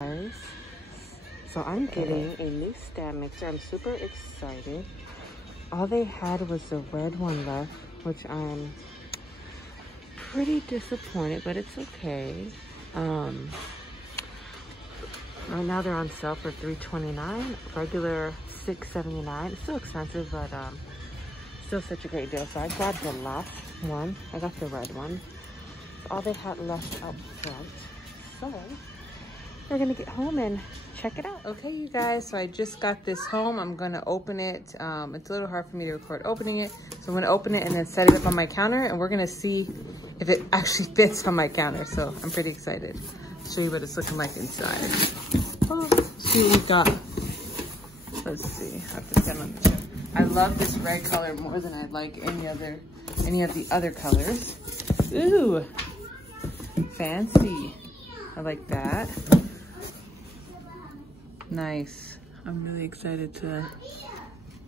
Guys, so I'm getting a new stand mixer. I'm super excited. All they had was the red one left, which I'm pretty disappointed, but it's okay. Right now they're on sale for $3.29, regular $6.79. It's still expensive, but still such a great deal. So I grabbed the last one. I got the red one. That's all they had left out front. So we're gonna get home and check it out. Okay, you guys, so I just got this home. I'm gonna open it. It's a little hard for me to record opening it. So I'm gonna open it and then set it up on my counter, and we're gonna see if it actually fits on my counter. So I'm pretty excited. Show you what it's looking like inside. Oh, see what we got. Let's see. I have to stand on the chair. I love this red color more than I like any of the other colors. Ooh, fancy. I like that. Nice. I'm really excited to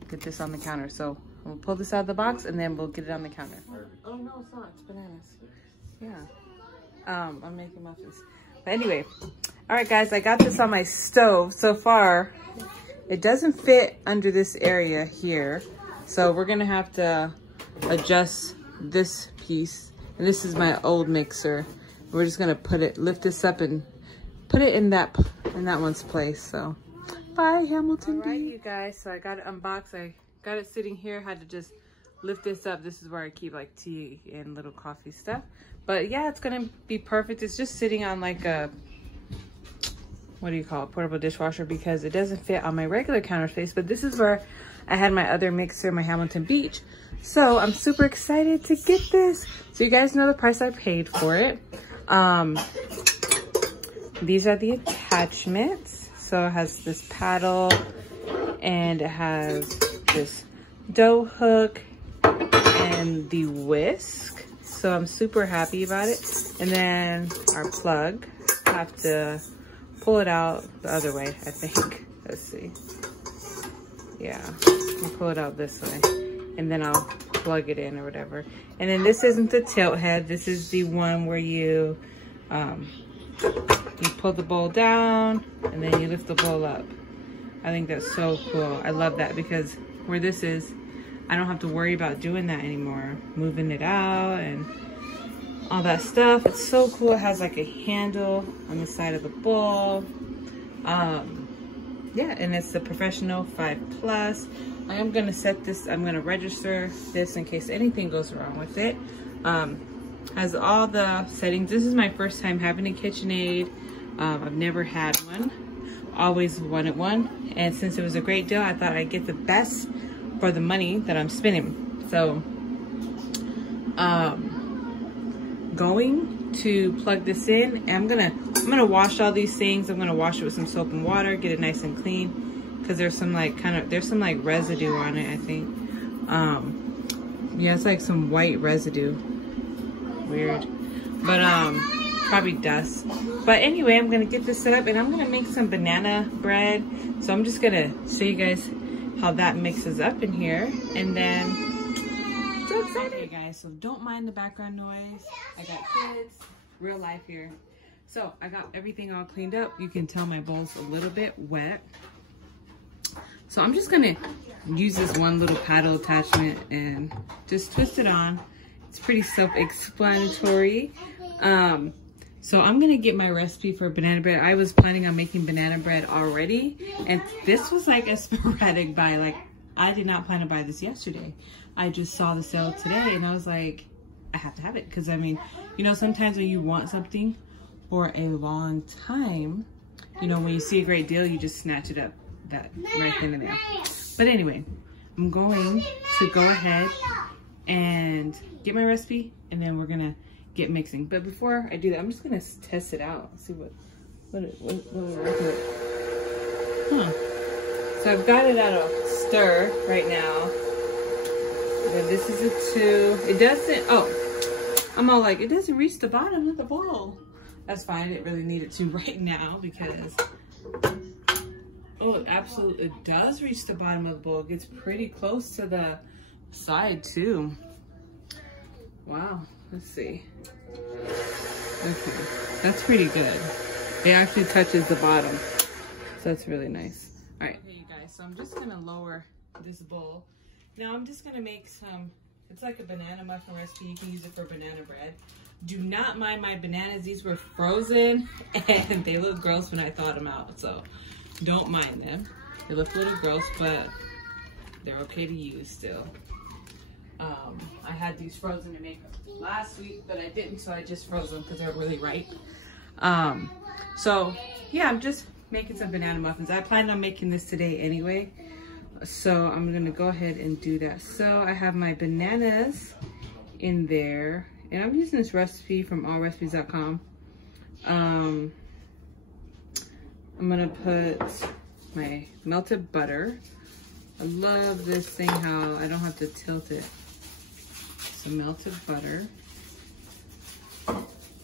get this on the counter. So we'll pull this out of the box and then we'll get it on the counter. Oh no, it's not. It's bananas. Yeah. I'm making muffins. But anyway, all right, guys, I got this on my stove. So far, it doesn't fit under this area here. So we're gonna have to adjust this piece. And this is my old mixer. We're just gonna lift this up and put it in that one's place. So bye, Hamilton. All right, you guys, so I got it unboxed. I got it sitting here, had to just lift this up. This is where I keep like tea and little coffee stuff. But yeah, it's gonna be perfect. It's just sitting on like a, what do you call it, portable dishwasher, because it doesn't fit on my regular counter space. But this is where I had my other mixer, my Hamilton Beach. So I'm super excited to get this. So you guys know the price I paid for it. These are the attachments. So it has this paddle and it has this dough hook and the whisk. So I'm super happy about it. And then our plug, I have to pull it out the other way, I think. Let's see. Yeah, I'll pull it out this way. And then I'll plug it in or whatever. And then this isn't the tilt head. This is the one where you pull the bowl down and then you lift the bowl up. I think that's so cool. I love that because where this is, I don't have to worry about doing that anymore. Moving it out and all that stuff. It's so cool. It has like a handle on the side of the bowl. Yeah, and it's the Professional 5+. I am gonna set this, I'm gonna register this in case anything goes wrong with it. Has all the settings. This is my first time having a KitchenAid. I've never had one. Always wanted one. And since it was a great deal, I thought I'd get the best for the money that I'm spending. So, going to plug this in. And I'm gonna wash all these things. I'm gonna wash it with some soap and water, get it nice and clean. Because there's some like residue on it, I think. Yeah, it's like some white residue. Weird. But probably dust. But anyway, I'm gonna get this set up and I'm gonna make some banana bread. So I'm just gonna show you guys how that mixes up in here. And then, so excited. Okay guys, so don't mind the background noise. I got kids, real life here. So I got everything all cleaned up. You can tell my bowl's a little bit wet. So I'm just gonna use this one little paddle attachment and just twist it on. It's pretty self-explanatory. So I'm gonna get my recipe for banana bread. I was planning on making banana bread already, and this was like a sporadic buy. Like, I did not plan to buy this yesterday. I just saw the sale today, and I was like, I have to have it. Because, I mean, you know, sometimes when you want something for a long time, you know, when you see a great deal, you just snatch it up that right then and there. But anyway, I'm going to go ahead and get my recipe, and then we're gonna get mixing. But before I do that, I'm just gonna test it out, see what we're working with. Huh. So I've got it at a stir right now. And this is a 2. It doesn't, oh, I'm all like, it doesn't reach the bottom of the bowl. That's fine, I didn't really need it to right now because, oh, it absolutely does reach the bottom of the bowl. It gets pretty close to the side too. Wow, let's see. Okay, that's pretty good. It actually touches the bottom. So that's really nice. All right, okay, you guys, so I'm just gonna lower this bowl. Now I'm just gonna make some, it's like a banana muffin recipe. You can use it for banana bread. Do not mind my bananas. These were frozen and they look gross when I thawed them out. So don't mind them. They look a little gross, but they're okay to use still. I had these frozen to make last week, but I didn't, so I just froze them because they're really ripe. So yeah, I'm just making some banana muffins. I planned on making this today anyway, so I'm gonna go ahead and do that. So I have my bananas in there, and I'm using this recipe from allrecipes.com. I'm gonna put my melted butter. I love this thing how I don't have to tilt it. Some melted butter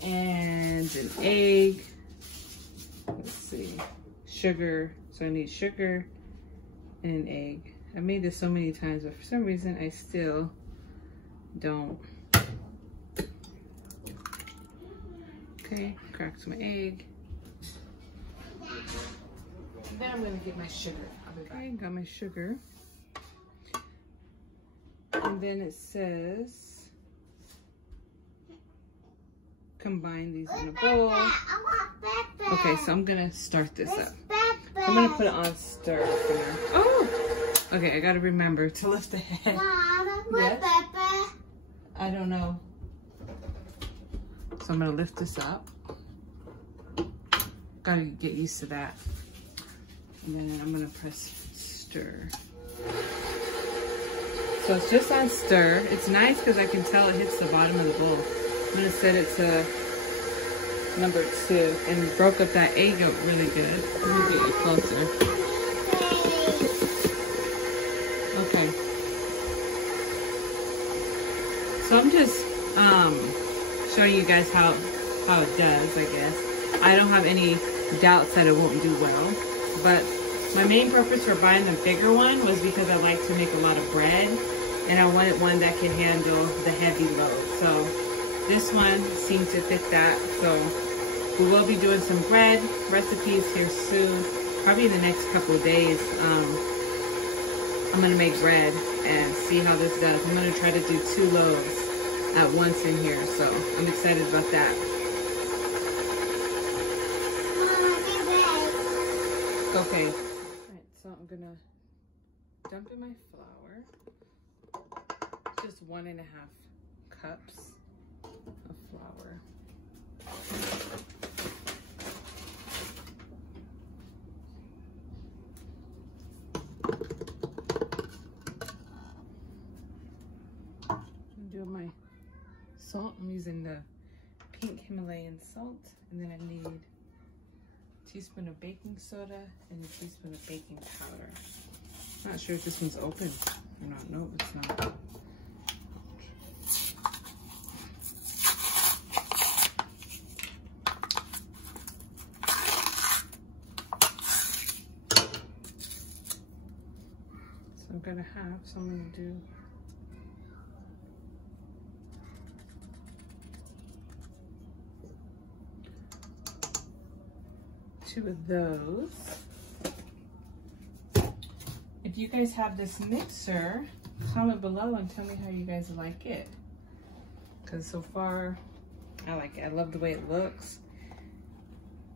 and an egg. Let's see, sugar. So I need sugar and an egg. I made this so many times, but for some reason I still don't. Okay, cracked my egg. And then I'm gonna get my sugar. I got my sugar. And then it says, combine these in a bowl. Okay, so I'm gonna start this up. I'm gonna put it on stir for now. Oh! Okay, I gotta remember to lift the head. Yes? I don't know. So I'm gonna lift this up. Gotta get used to that. And then I'm gonna press stir. So it's just on stir. It's nice because I can tell it hits the bottom of the bowl. I'm gonna set it to number 2 and broke up that egg yolk really good. Let me get you closer. Okay. So I'm just showing you guys how it does, I guess. I don't have any doubts that it won't do well, but my main purpose for buying the bigger one was because I like to make a lot of bread, and I wanted one that can handle the heavy load. So this one seems to fit that. So we will be doing some bread recipes here soon, probably in the next couple of days. I'm gonna make bread and see how this does. I'm gonna try to do 2 loaves at once in here, so I'm excited about that. Okay. So I'm gonna dump in my flour, just 1.5 cups of flour. I'm doing my salt. I'm using the pink Himalayan salt, and then I need a teaspoon of baking soda and a teaspoon of baking powder. Not sure if this one's open or not. No, it's not. So I'm gonna do two of those. If you guys have this mixer, comment below and tell me how you guys like it. Because so far, I like it. I love the way it looks.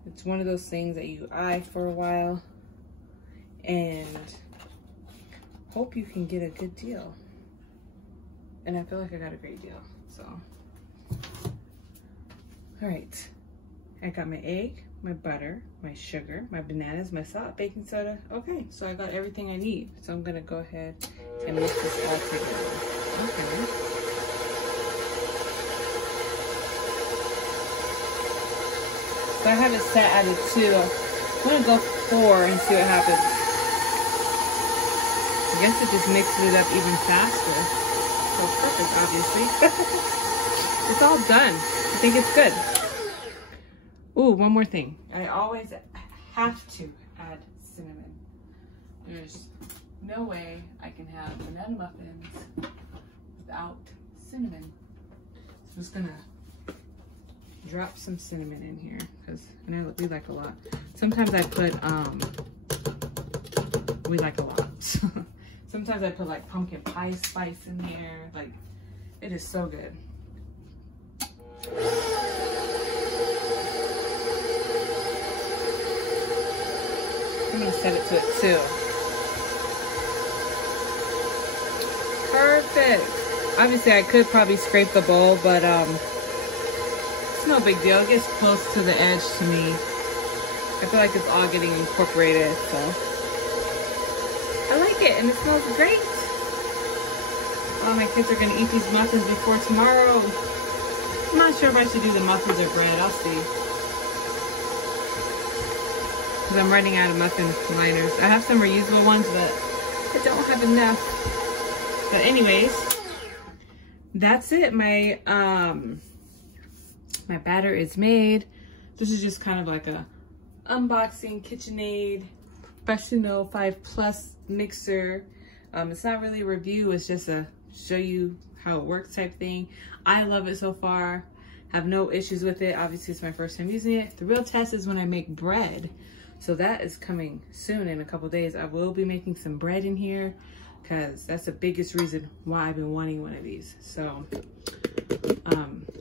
It's one of those things that you eye for a while and hope you can get a good deal. And I feel like I got a great deal, so. All right, I got my egg, my butter, my sugar, my bananas, my salt, baking soda. Okay, so I got everything I need. So I'm gonna go ahead and mix this all together. Okay. So I have it set at a 2. I'm gonna go 4 and see what happens. I guess it just mixes it up even faster. So perfect, obviously. It's all done. I think it's good. Ooh, one more thing. I always have to add cinnamon. There's no way I can have banana muffins without cinnamon. So I'm just gonna drop some cinnamon in here because we like a lot. Sometimes I put we like a lot. Sometimes I put like pumpkin pie spice in here. Like, it is so good. I'm gonna set it to it too. Perfect. Obviously I could probably scrape the bowl, but it's no big deal. It gets close to the edge to me. I feel like it's all getting incorporated, so I like it, and it smells great. Oh, my kids are gonna eat these muffins before tomorrow. I'm not sure if I should do the muffins or bread. I'll see. Because I'm running out of muffin liners. I have some reusable ones, but I don't have enough. But anyways, that's it. My my batter is made. This is just kind of like a unboxing KitchenAid Professional 5+ mixer. It's not really a review, it's just a show you how it works type thing. I love it so far. Have no issues with it. Obviously it's my first time using it. The real test is when I make bread. So that is coming soon in a couple days. I will be making some bread in here because that's the biggest reason why I've been wanting one of these. So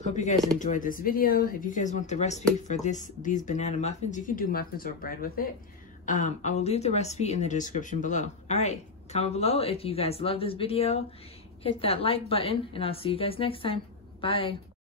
hope you guys enjoyed this video. If you guys want the recipe for these banana muffins, you can do muffins or bread with it. I will leave the recipe in the description below. All right, comment below if you guys love this video. Hit that like button, and I'll see you guys next time. Bye.